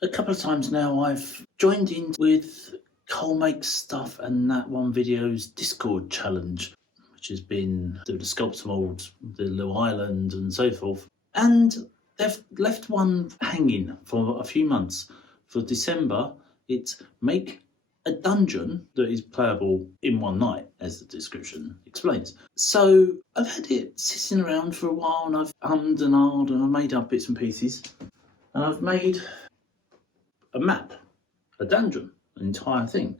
A couple of times now I've joined in with Cole Makes Stuff and That One Video's Discord challenge, which has been do the sculpt mould, the little island and so forth. And they've left one hanging for a few months. For December, it's make a dungeon that is playable in one night, as the description explains. So I've had it sitting around for a while and I've hummed and ahed and I've made up bits and pieces. And I've made a map, a dungeon, an entire thing.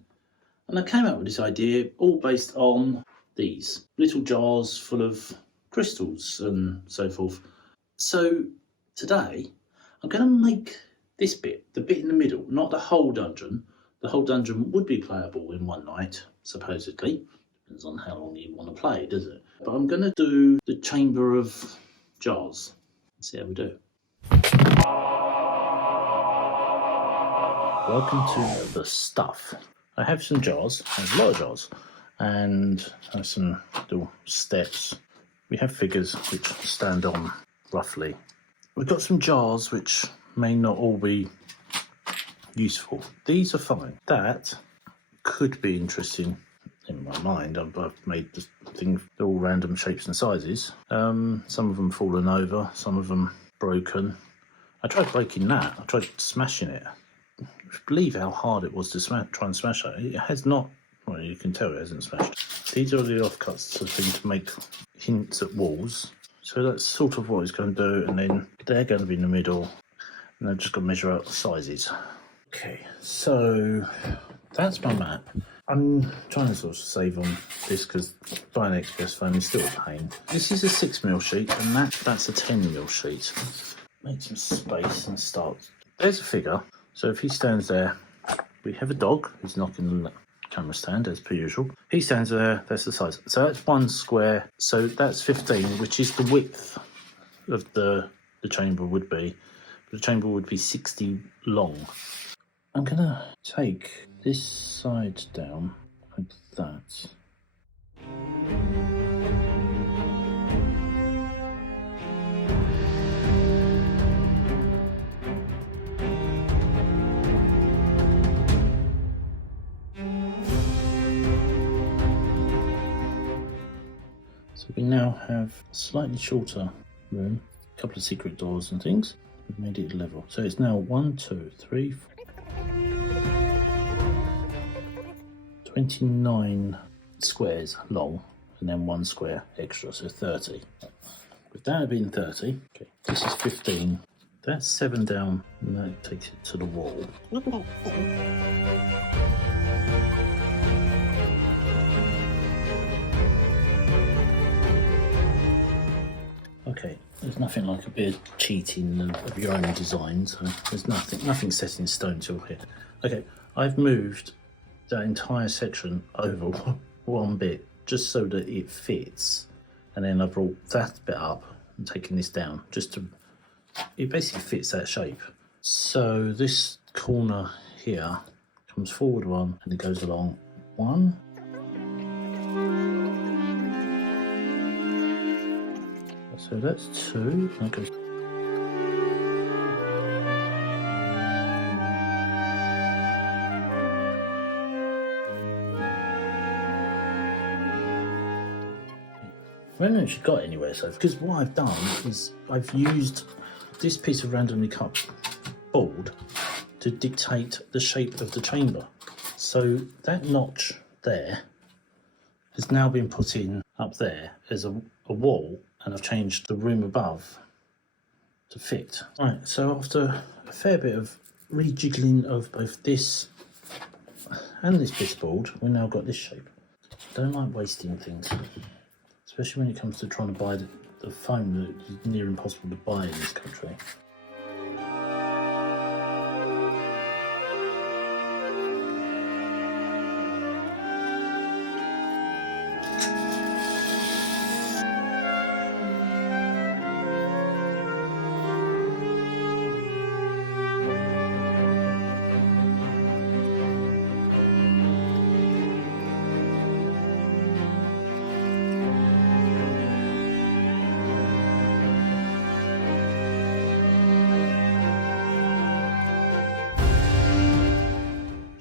And I came up with this idea all based on these little jars full of crystals and so forth. So today I'm going to make this bit, the bit in the middle, not the whole dungeon. The whole dungeon would be playable in one night, supposedly. Depends on how long you want to play, does it? But I'm going to do the chamber of jars. Let's see how we do. Welcome to the stuff. I have some jars, I have a lot of jars, and I have some little steps. We have figures which stand on roughly. We've got some jars which may not all be useful. These are fine. That could be interesting in my mind. I've made the thing all random shapes and sizes. Some of them fallen over, some of them broken. I tried breaking that. I tried smashing it. Believe how hard it was to try and smash it. It has not, well, you can tell it hasn't smashed. These are the offcuts of things to make hints at walls. So that's sort of what it's going to do, and then they're going to be in the middle, and I've just got to measure out the sizes. Okay, so that's my map. I'm trying to sort of save on this because buying an Express phone is still a pain. This is a 6mm sheet, and that's a 10mm sheet. Make some space and start. There's a figure. So if he stands there, we have a dog who's knocking on the camera stand as per usual. He stands there, that's the size. So that's 1 square, so that's 15, which is the width of the chamber would be. The chamber would be 60 long. I'm gonna take this side down like that. So we now have a slightly shorter room, a couple of secret doors and things. We've made it level. So it's now 1, 2, 3, 4, 29 squares long, and then 1 square extra, so 30. With that being 30, okay, this is 15. That's 7 down, and that takes it to the wall. Okay, there's nothing like a bit of cheating of your own design, so there's nothing set in stone till here. Okay, I've moved that entire section over one bit just so that it fits, and then I brought that bit up and taken this down just to, it basically fits that shape. So this corner here comes forward 1 and it goes along 1. So that's 2. That goes. I haven't actually got anywhere so because what I've done is I've used this piece of randomly cut board to dictate the shape of the chamber. So that notch there has now been put in up there as a wall, and I've changed the room above to fit. Right, so after a fair bit of rejiggling of both this and this piece of board, we've now got this shape. I don't like wasting things, especially when it comes to trying to buy the phone that is near impossible to buy in this country.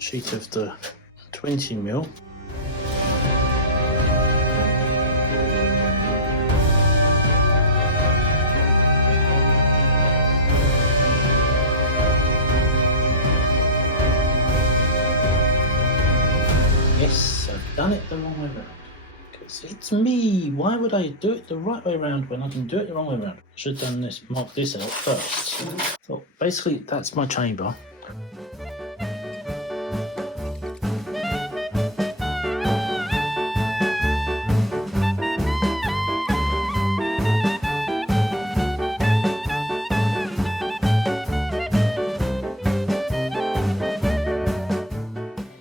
sheet of the 20mm. Yes, I've done it the wrong way around. Because it's me. Why would I do it the right way around when I can do it the wrong way around? I should have done this, mark this out first. So basically, that's my chamber.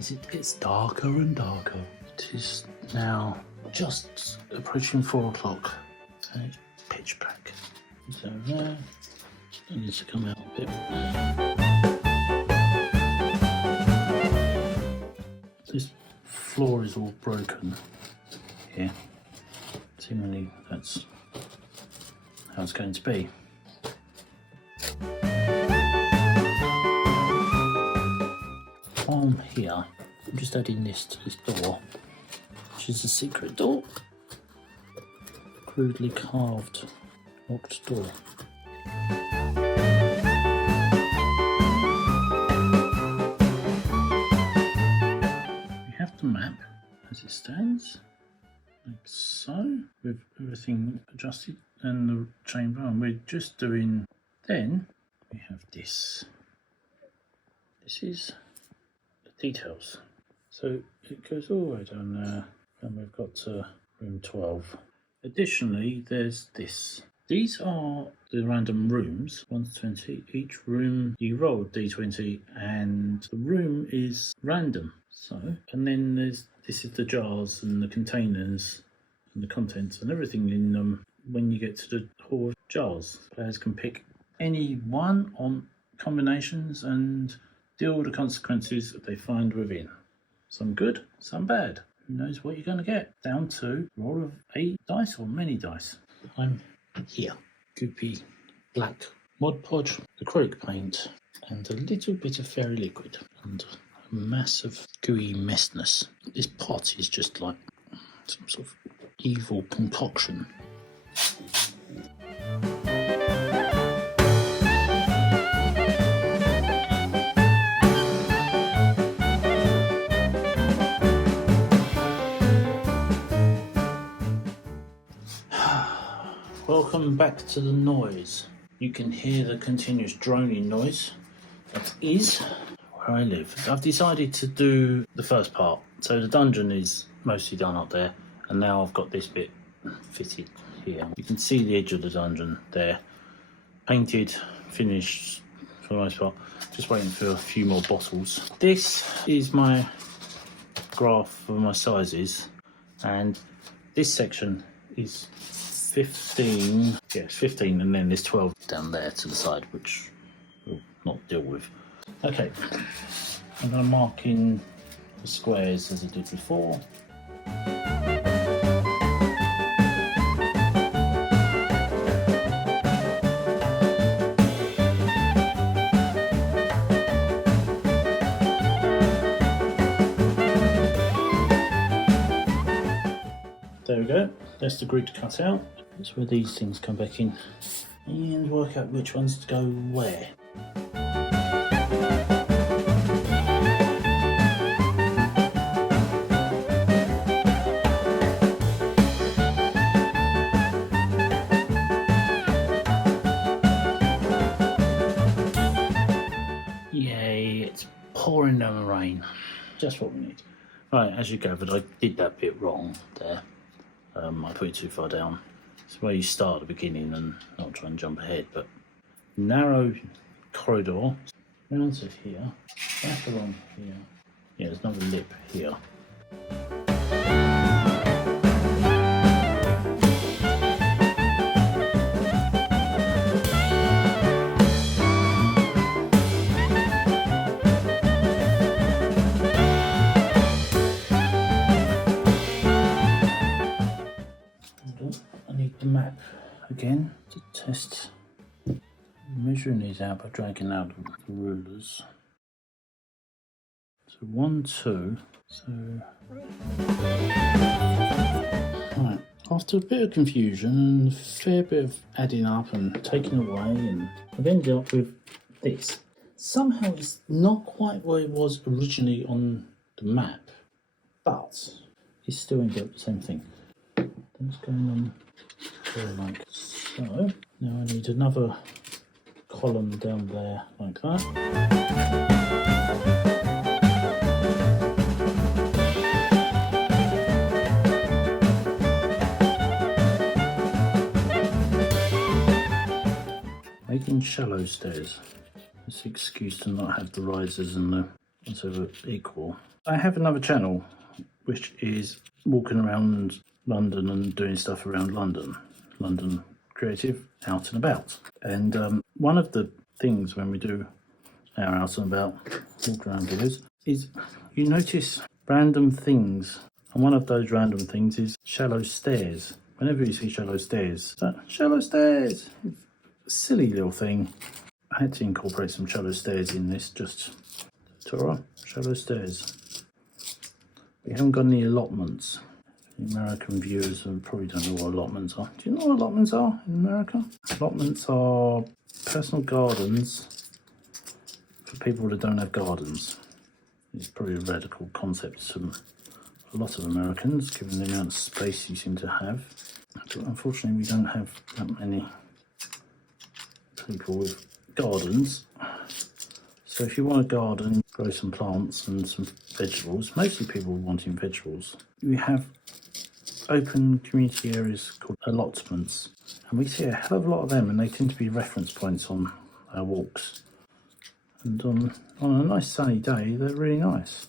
It gets darker and darker. It is now just approaching 4 o'clock and it's pitch black. So there, it needs to come out a bit. This floor is all broken here. Seemingly that's how it's going to be. From here, I'm just adding this to this door, which is a secret door. Crudely carved locked door. We have the map as it stands, like so, with everything adjusted and the chamber, and we're just doing, then we have this. This is details. So it goes all the way down there and we've got to room 12. Additionally, there's this. These are the random rooms, 1 to 20. Each room you roll d20 and the room is random. So, and then this is the jars and the containers and the contents and everything in them. When you get to the hall of jars, players can pick any one on combinations and deal with the consequences that they find within. Some good, some bad. Who knows what you're going to get? Down to roll of 8 dice or many dice. I'm here. Goopy black Mod Podge, acrylic paint, and a little bit of fairy liquid, and a mass of gooey messness. This pot is just like some sort of evil concoction. Welcome back to the noise. You can hear the continuous droning noise. That is where I live. I've decided to do the first part. So the dungeon is mostly done up there, and now I've got this bit fitted here. You can see the edge of the dungeon there. Painted, finished for the most part. Just waiting for a few more bottles. This is my graph for my sizes, and this section is 15, yeah, it's 15, and then there's 12 down there to the side, which we'll not deal with. Okay, I'm going to mark in the squares as I did before. There we go, that's the grid cut out. That's where these things come back in, and work out which ones to go where. Yay, it's pouring down the rain. Just what we need. Right, as you gathered, I did that bit wrong there. I put it too far down. It's where you start at the beginning and not try and jump ahead, but narrow corridor round to here, back along here. Yeah, there's another lip here. Map again to test measuring these out by dragging out the rulers. So 1, 2. So right. After a bit of confusion and a fair bit of adding up and taking away, and I've ended up with this. Somehow it's not quite where it was originally on the map, but it's still ended up the same thing. That's going on there like so. Now I need another column down there like that. Making shallow stairs. It's the excuse to not have the risers and the whatever equal. I have another channel which is walking around London and doing stuff around London. London creative, out and about. And one of the things when we do our out and about walk around videos is you notice random things. And one of those random things is shallow stairs. Whenever you see shallow stairs, shallow stairs! Silly little thing. I had to incorporate some shallow stairs in this, just Torah, shallow stairs. We haven't got any allotments. The American viewers probably don't know what allotments are. Do you know what allotments are in America? Allotments are personal gardens for people that don't have gardens. It's probably a radical concept to a lot of Americans, given the amount of space you seem to have. But unfortunately, we don't have that many people with gardens. So if you want a garden, grow some plants and some vegetables, mostly people wanting vegetables, we have open community areas called allotments, and we see a hell of a lot of them, and they tend to be reference points on our walks. And on a nice sunny day, they're really nice.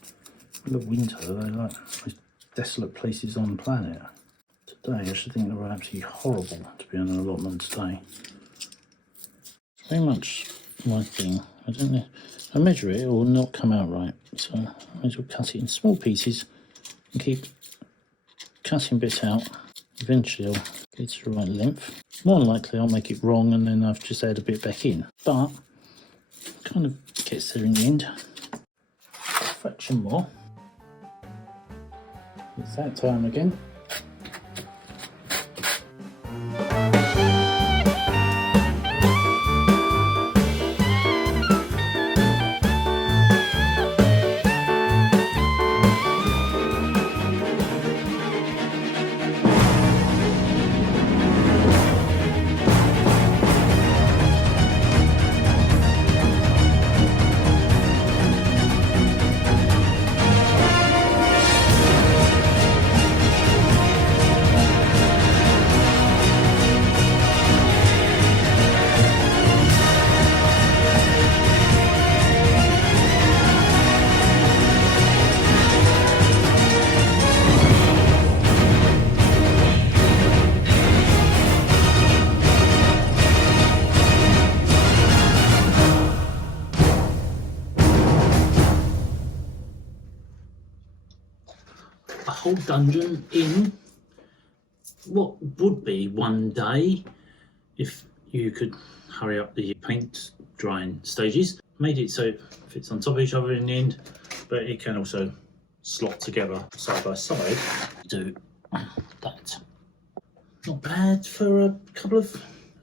In the winter, they're like the most desolate places on the planet. Today, I should think they were absolutely horrible to be on an allotment today. Very much my thing. I don't know. I measure it, it will not come out right. So I might as well cut it in small pieces and keep cutting bits out. Eventually I'll get to the right length. More than likely I'll make it wrong and then I've just added a bit back in. But kind of gets there in the end. A fraction more. It's that time again. Whole dungeon in what would be one day if you could hurry up the paint drying stages. Made it so it fits on top of each other in the end, but it can also slot together side by side. Do that. Not bad for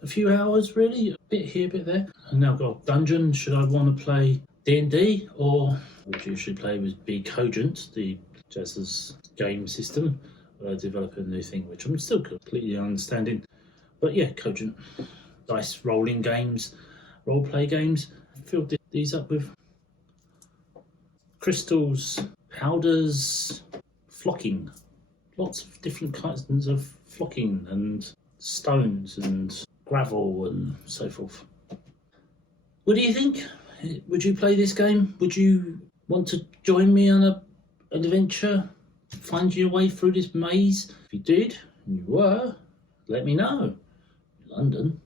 a few hours really. A bit here, a bit there. And now I've got a dungeon. Should I want to play D&D, or would you usually play with Be Cogent, the Jazz's game system, develop a new thing which I'm still completely understanding, but yeah, Cogent dice rolling games, role play games. I filled these up with crystals, powders, flocking, lots of different kinds of flocking, and stones and gravel and so forth. What do you think? Would you play this game? Would you want to join me on an adventure? Find your way through this maze? If you did, and you were, let me know. London.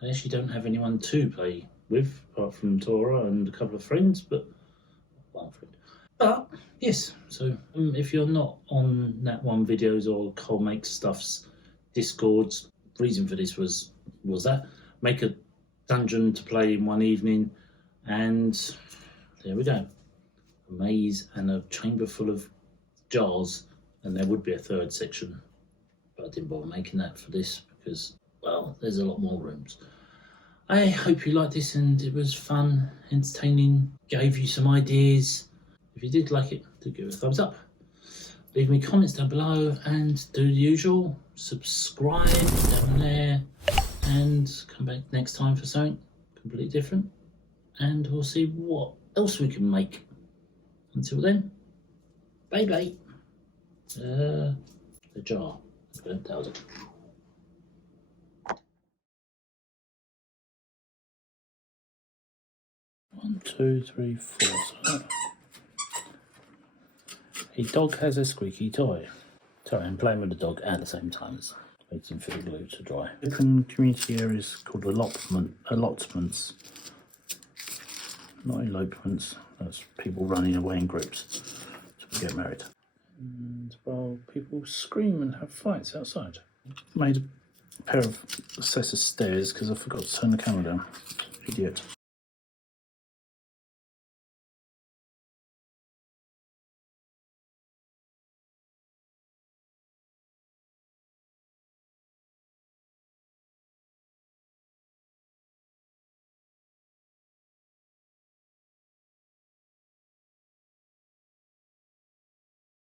I actually don't have anyone to play with apart from Tora and a couple of friends, but one friend. But yes, so if you're not on Nat One Videos or Cole Makes Stuff's Discords, reason for this was that make a dungeon to play in one evening, and there we go. a maze and a chamber full of jars, and there would be a third section, but I didn't bother making that for this because, well, there's a lot more rooms. I hope you liked this and it was fun, entertaining, gave you some ideas. If you did like it, do give it a thumbs up. Leave me comments down below and do the usual. Subscribe down there and come back next time for something completely different. And we'll see what else we can make. Until then, bye bye. The jar. Okay, that was it. 1, 2, 3, 4. So a dog has a squeaky toy. Sorry, I'm playing with the dog at the same time as waiting for the glue to dry. Open community areas called allotments. Not elopements. That's people running away in groups to get married. And well, people scream and have fights outside. Made a pair of sets of stairs because I forgot to turn the camera down. Idiot.